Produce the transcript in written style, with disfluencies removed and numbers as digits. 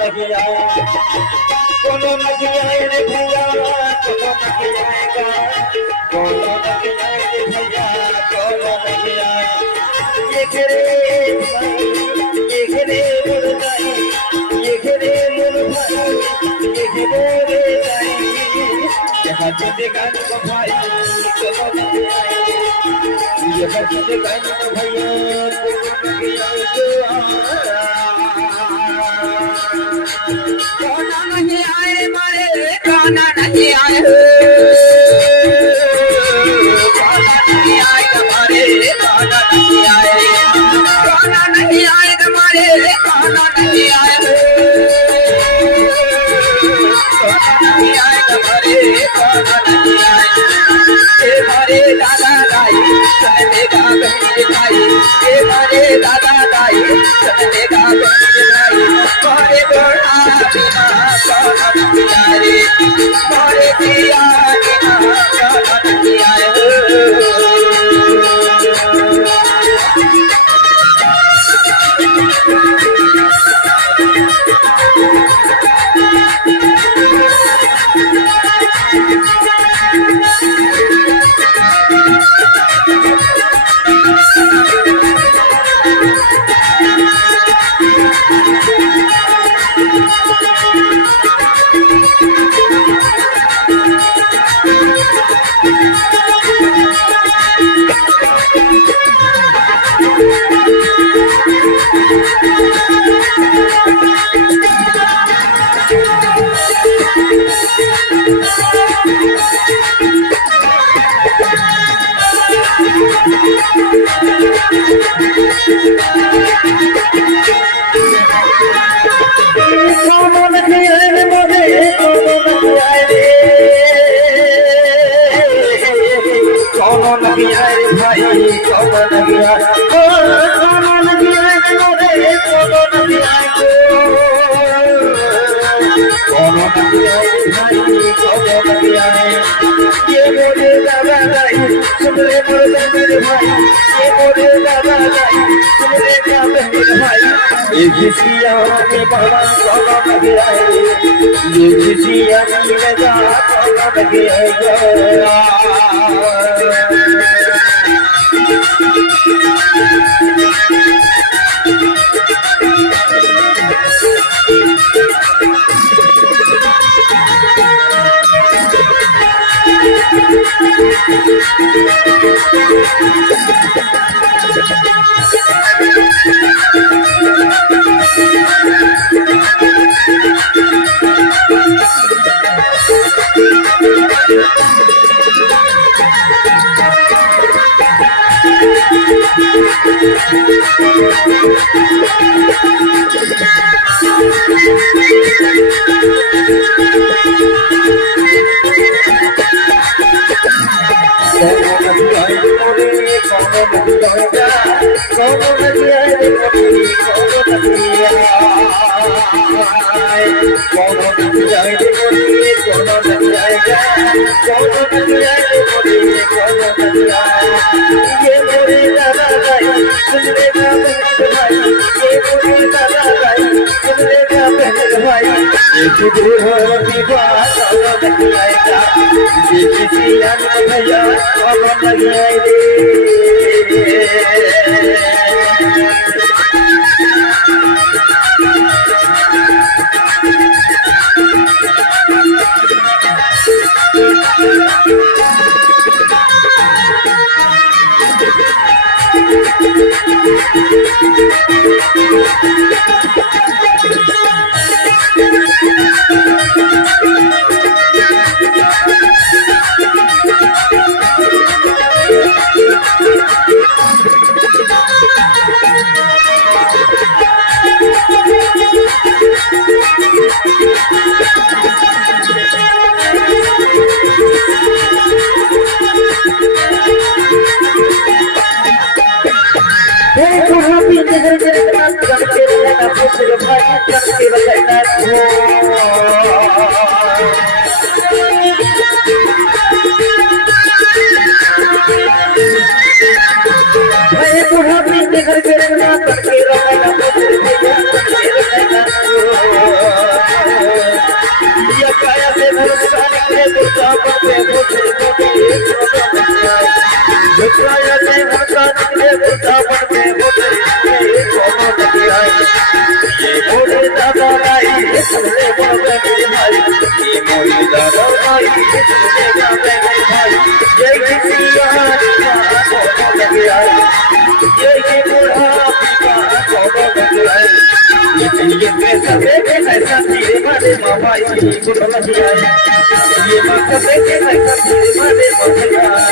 नहीं आया कोनो नहीं आए रे भैया कोनो नहीं आएगा कोनो नहीं आए रे भैया कोनो नहीं आए ये घरे मुर भाई ये घरे मुर भाई ये घरे भाई यहाँ चले गान को भाई कोनो नहीं आए ये चले गान को भैया कोनो नहीं आए कोना नहीं आए मारे कोना नहीं आए कोना नहीं आए हमारे कोना नहीं आए कोना नहीं आए हमारे कोना नहीं आए कोना नहीं आए हमारे कोना नहीं आए हमारे दादा दाई चलने का बहन भाई हमारे दादा दाई चलने का बहन भाई मारे गोड़ा बिना कोना नहीं आए मारे पिया बिना कोना नहीं आए ये मोरे दादा दाई सुनले मोरे मेरे भाई ये मोरे दादा दाई सुनले का मेरे भाई ये किसिया में बाबा कोना लगे आए ये किसिया में जा कोना लगे आए घर के रखना करके रखना राजा ने मका निकले वृंदावन में बोले कोनो नहीं आए ये बोले दादा भाई सुनले बोले मेरे भाई ये बोले दादा भाई सुनले बोले मेरे भाई जय किसिया कोनो नहीं आए ये बूढ़ा पीपा कोनो नहीं आए ये पैसा देके ऐसा तेरे मारे मामा ये को नहीं आए ये मत देके ऐसा तेरे मारे मामा